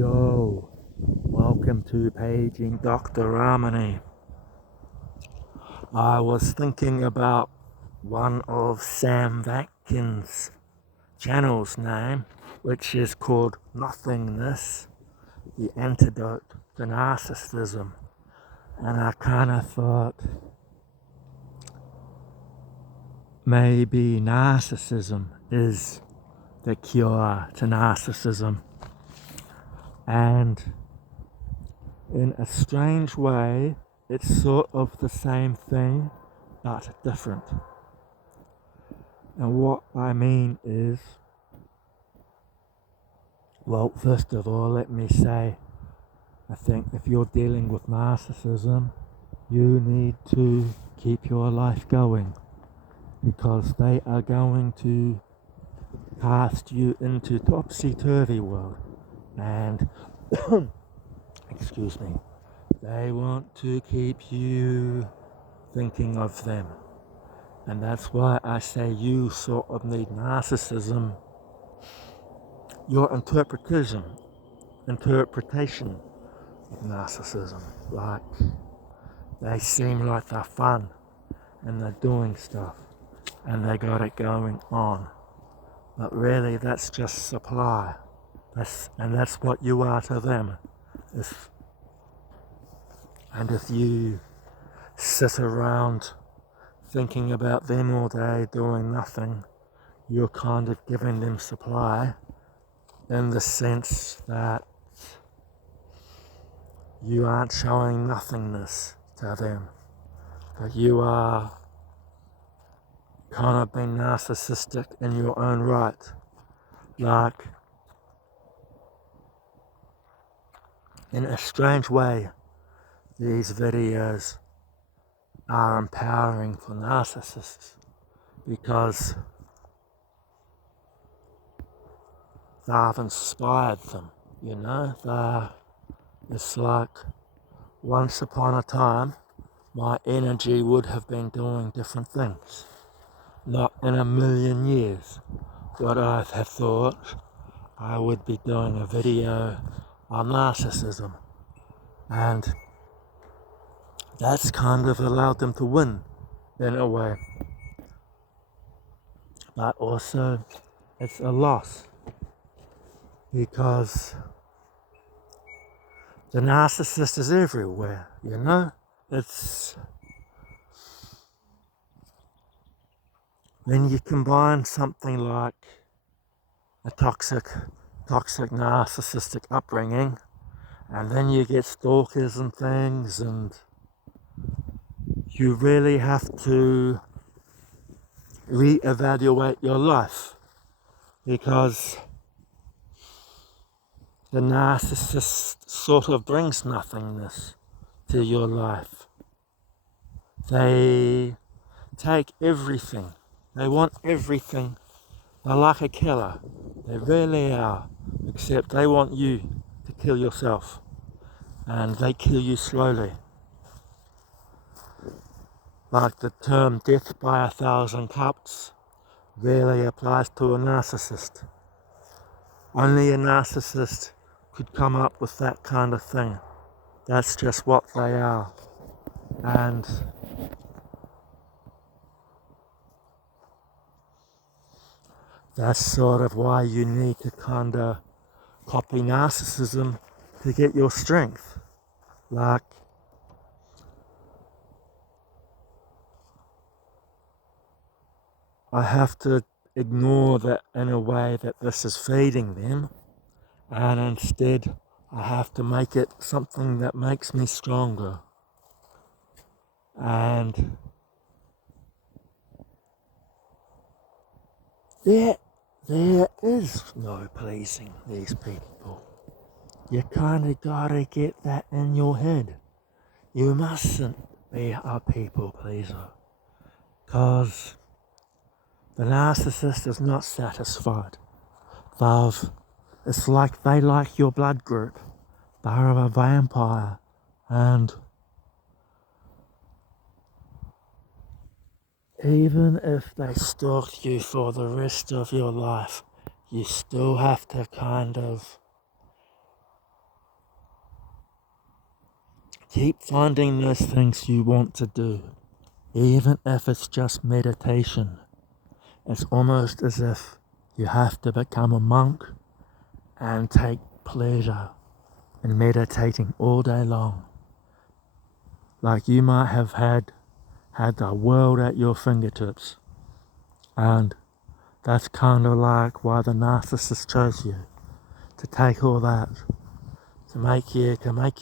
Yo, welcome to Paging Dr. Ramani. I was thinking about one of Sam Vatkin's channel's name, which is called Nothingness, the Antidote to Narcissism. And I kind of thought maybe narcissism is the cure to narcissism. And in a strange way, it's sort of the same thing, but different. And what I mean is, well, first of all, let me say, I think if you're dealing with narcissism, you need to keep your life going, because they are going to cast you into topsy-turvy world. And, excuse me, they want to keep you thinking of them. And that's why I say you sort of need narcissism, your interpretation of narcissism. Like, they seem like they're fun and they're doing stuff and they got it going on. But really that's just supply. That's what you are to them. And if you sit around thinking about them all day doing nothing, you're kind of giving them supply, in the sense that you aren't showing nothingness to them, but you are kind of being narcissistic in your own right. Like, in a strange way, these videos are empowering for narcissists, because they've inspired them, you know? It's like, once upon a time, my energy would have been doing different things. Not in a million years would I have thought I would be doing a video on narcissism. And that's kind of allowed them to win, in a way. But also, it's a loss, because the narcissist is everywhere, you know? It's when you combine something like a toxic narcissistic upbringing, and then you get stalkers and things, and you really have to reevaluate your life, because the narcissist sort of brings nothingness to your life. They take everything. They want everything. They're like a killer. They really are. Except they want you to kill yourself. And they kill you slowly. Like the term death by 1,000 cuts really applies to a narcissist. Only a narcissist could come up with that kind of thing. That's just what they are. And that's sort of why you need to kind of copy narcissism to get your strength. Like, I have to ignore that in a way that this is feeding them, and instead I have to make it something that makes me stronger. And there is no pleasing these people. You kinda gotta get that in your head. You mustn't be a people pleaser, cause the narcissist is not satisfied. It's like they like your blood group. They're a vampire, and even if they stalk you for the rest of your life, you still have to kind of Keep finding those things you want to do, even if it's just meditation. It's almost as if you have to become a monk and take pleasure in meditating all day long. Like you might have had the world at your fingertips, and that's kind of like why the narcissist chose you, to take all that, to make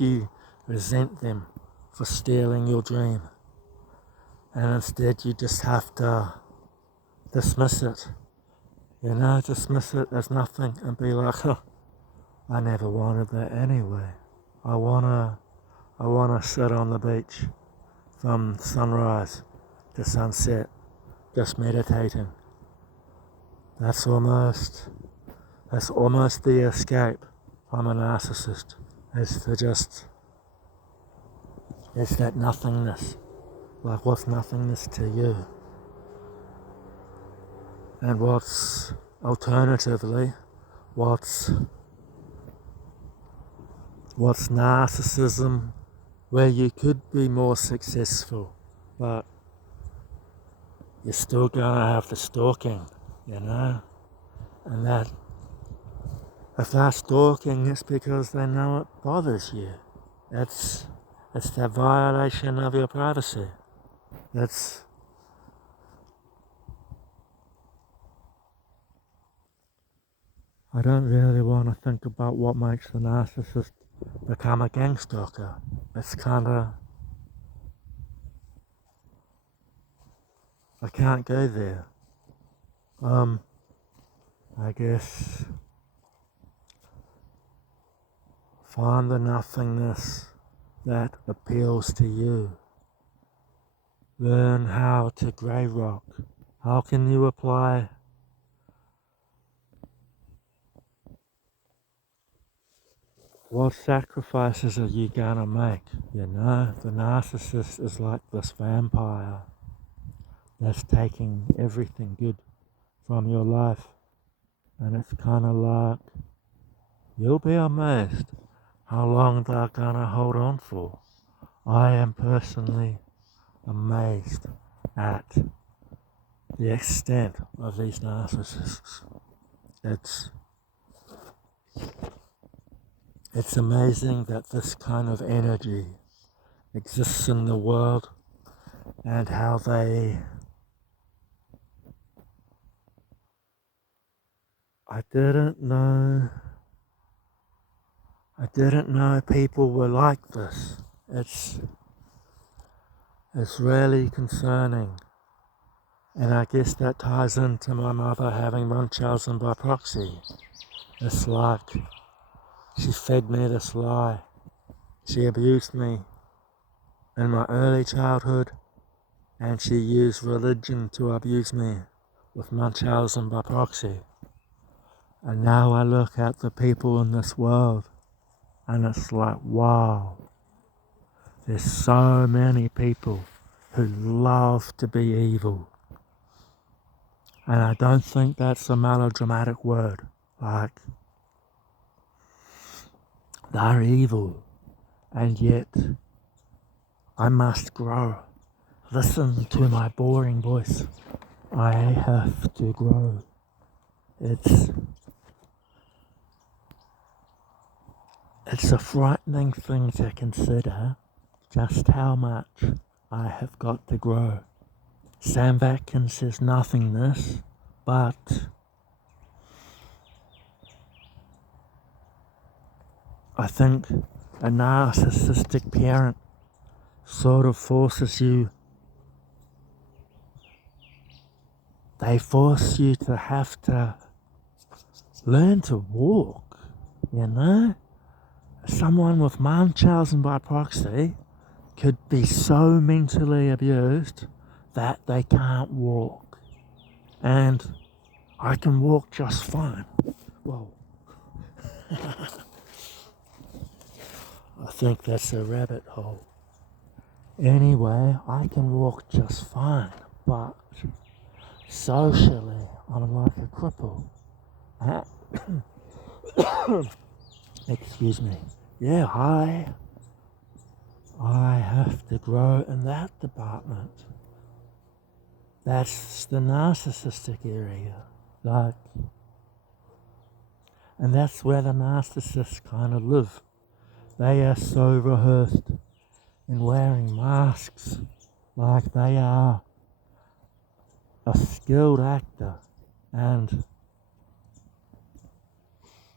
you resent them for stealing your dream. And instead you just have to dismiss it, dismiss it as nothing and be like, oh, I never wanted that anyway. I wanna sit on the beach from sunrise to sunset, just meditating. That's almost the escape from a narcissist, is that nothingness. Like, what's nothingness to you? And what's alternatively, what's narcissism where you could be more successful, but you're still gonna have the stalking, and that if they're stalking, it's because they know it bothers you. It's that violation of your privacy. I don't really want to think about what makes the narcissist become a gangstalker. It's kinda, I can't go there. I guess find the nothingness that appeals to you. Learn how to grey rock. How can you apply what sacrifices are you gonna make? The narcissist is like this vampire that's taking everything good from your life. And it's kinda like, you'll be amazed how long they're gonna hold on for. I am personally amazed at the extent of these narcissists. It's amazing that this kind of energy exists in the world, and how I didn't know people were like this. It's really concerning. And I guess that ties into my mother having Munchausen by proxy. It's like she fed me this lie. She abused me in my early childhood, and she used religion to abuse me with Munchausen by proxy. And now I look at the people in this world, and it's like, wow, there's so many people who love to be evil. And I don't think that's a melodramatic word. Like, they're evil, and yet I must grow. Listen to my boring voice. I have to grow. It's a frightening thing to consider just how much I have got to grow. Sam Watkins says nothingness, but I think a narcissistic parent sort of forces you, they force you to have to learn to walk, Someone with Munchausen by proxy could be so mentally abused that they can't walk. And I can walk just fine. Whoa. I think that's a rabbit hole. Anyway, I can walk just fine, but socially, I'm like a cripple. Excuse me. Yeah, I have to grow in that department. That's the narcissistic area. Like, and that's where the narcissists kind of live. They are so rehearsed in wearing masks, like they are a skilled actor. And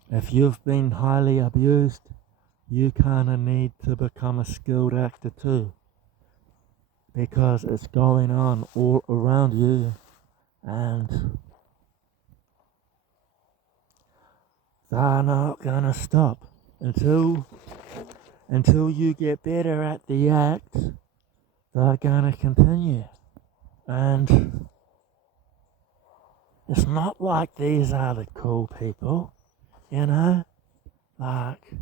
if you've been highly abused, you kind of need to become a skilled actor too, because it's going on all around you, and they're not gonna stop until you get better at the act. They're gonna continue. And it's not like these are the cool people, you know? Like,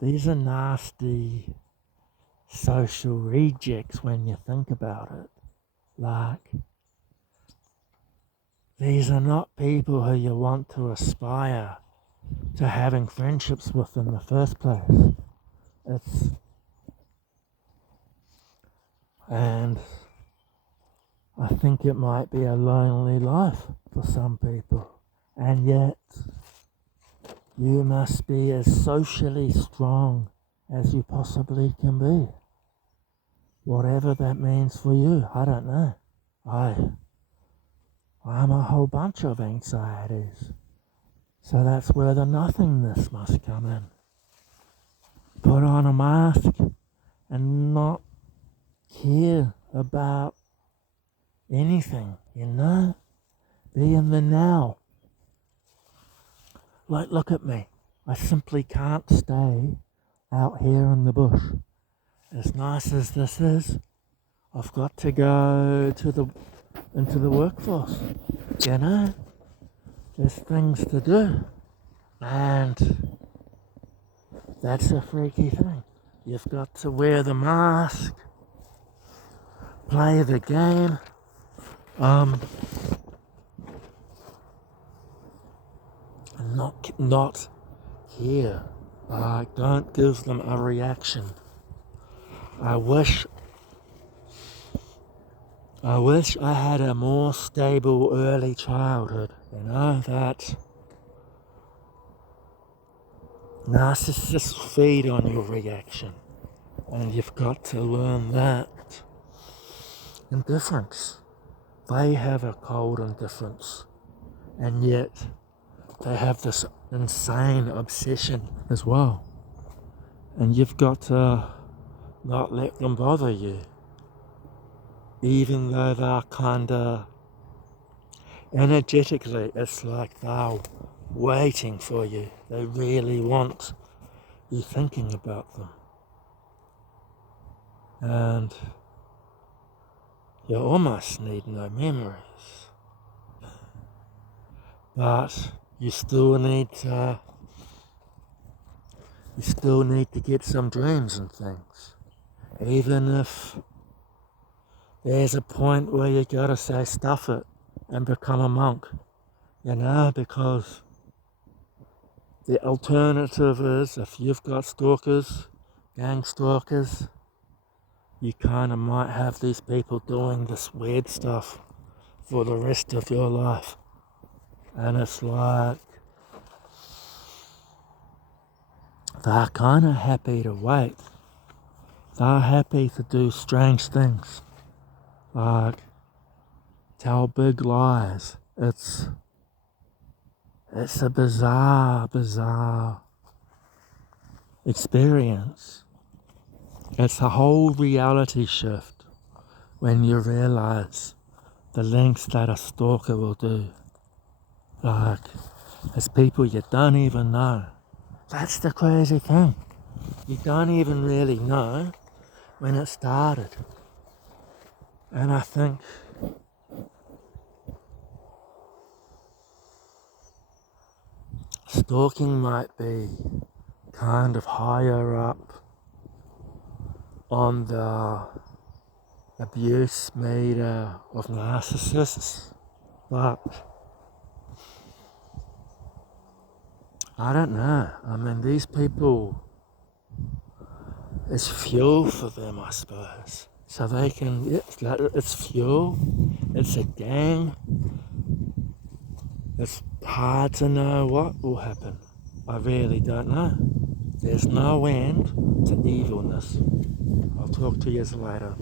these are nasty social rejects when you think about it. Like, these are not people who you want to aspire to having friendships with in the first place. And I think it might be a lonely life for some people. And yet, you must be as socially strong as you possibly can be. Whatever that means for you, I don't know. I'm a whole bunch of anxieties. So that's where the nothingness must come in. Put on a mask and not care about anything, you know? Be in the now. Like, look at me. I simply can't stay out here in the bush. As nice as this is, I've got to go into the workforce, you know? There's things to do. And that's a freaky thing. You've got to wear the mask, play the game, not care. Don't give them a reaction. I wish I had a more stable early childhood, you know, that narcissists feed on your reaction, and you've got to learn that indifference. They have a cold indifference, and yet they have this insane obsession as well, and you've got to not let them bother you, even though they're kinda energetically, it's like they're waiting for you. They really want you thinking about them, and you almost need no memories, but you still need to get some dreams and things, even if there's a point where you gotta say stuff it and become a monk, you know, because the alternative is, if you've got stalkers, gang stalkers, you kind of might have these people doing this weird stuff for the rest of your life. And it's like, they're kind of happy to wait. They're happy to do strange things, like tell big lies. It's a bizarre experience. It's a whole reality shift when you realize the lengths that a stalker will do. Like, it's people you don't even know. That's the crazy thing. You don't even really know when it started. And I think stalking might be kind of higher up on the abuse meter of narcissists, but I don't know. I mean, these people, It's fuel for them, I suppose. So they can, it's fuel, it's a gang. It's hard to know what will happen. I really don't know. There's no end to evilness. I'll talk to you later.